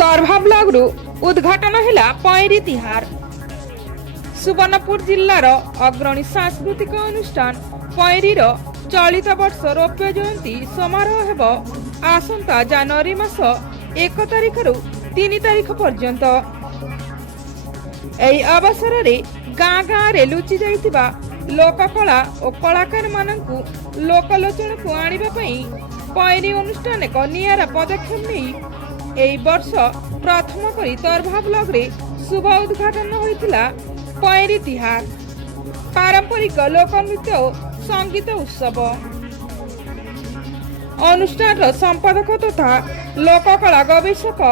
तर्भा ब्लॉगरू उद्घाटन है पैरी तिहार। सुवर्णपुर जिल्लार अग्रणी सांस्कृतिक अनुष्ठान पैरीर चलित वर्ष रौप्य जयंती समारोह हेब आसंता जनवरी मास 1 तारिख रु 3 तारिख पर्यंत। एही अवसर रे गाँ गाँ रे लुचि जाइतिबा लोककला और कलाकार मानकु लोकलोचन को आनिबा पई पैरी अनुष्ठान एक नियारा पदक्षेप नहीं एही वर्ष प्रथम करी तर्भा ब्लॉग रे शुभ उद्घाटन होइतिला पैरी तिहार पारंपरिक लोकनृत्य और संगीत उत्सव। अनुष्ठान संपादक तथा लोककला गवेषक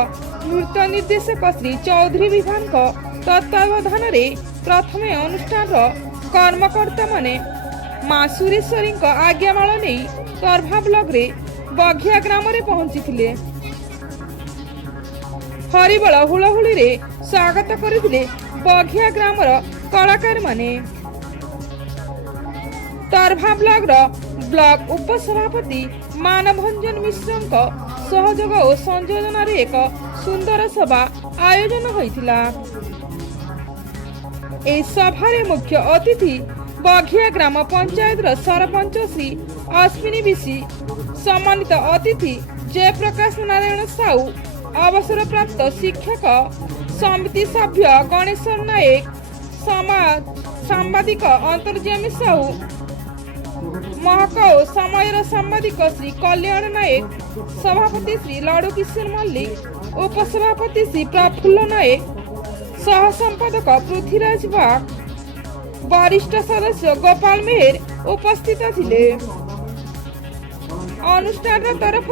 नृत्य निर्देशक श्री चौधरी विभान तत्वावधान रे प्रथमे अनुष्ठान कर्मकर्ता माने मां सुरेश्वरी आज्ञामाल नहीं तर्भा ब्लॉग रे बघिया ग्राम रे पहुंची हरिबोल हुलहुली रे स्वागत करथिले बघिया ग्रामर कलाकार माने। तर्भा ब्लॉग रो ब्लॉग उपसभापति मानभंजन मिश्र सहयोग और संयोजन रे एक सुंदर सभा आयोजन होइतिला। ए सभा रे मुख्य अतिथि बघिया ग्राम पंचायत रो सरपंच श्री अश्विनी बिसी, सम्मानित अतिथि जयप्रकाश नारायण साहू, अवसर प्राप्त शिक्षक समिति सभ्य गणेश्वर नायक, सांबादिक अंतर्जामी साहू, महक समय सांबादिक श्री कल्याण नायक, सभापति श्री लडू किशोर मल्लिक, उपसभापति श्री प्रफुल्ल नायक, सह संपादक पृथ्वीराज बाग, वरिष्ठ सदस्य गोपाल मेहर उपस्थित थिले। अनुष्ठान तरफ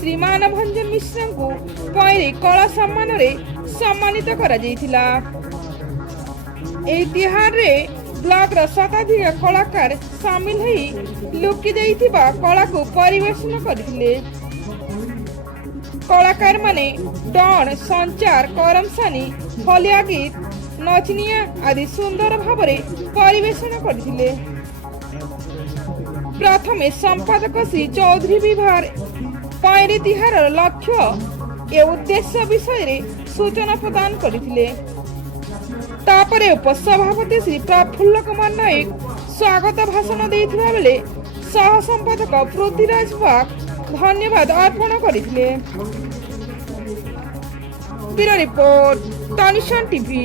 श्री मानभंजन मिश्र को पैरी कला सम्मान रे सम्मानित करा जायतिला। एही तिहार रे ब्लॉक रो शताधिक कलाकार शामिल होई लुकी जाइतिबा कला को परिवेषण करथिले। कलाकार माने डण, संचार, करमसानी, फलिया गीत, नचनिया आदि सुंदर भावरे परिवेषण करथिले। प्रथमे संपादक श्री चौधरी विभार पैरी तिहार लक्ष्य ए उद्देश्य विषय रे सूचना प्रदान करथिले। तापरे उपसभापति श्री प्रफुल्ल कुमार नायक स्वागत भाषण देथिबा बेले सह संपादक पृथ्वीराज बाग धन्यवाद अर्पण करथिले। ब्यूरो रिपोर्ट तनिषण टीवी।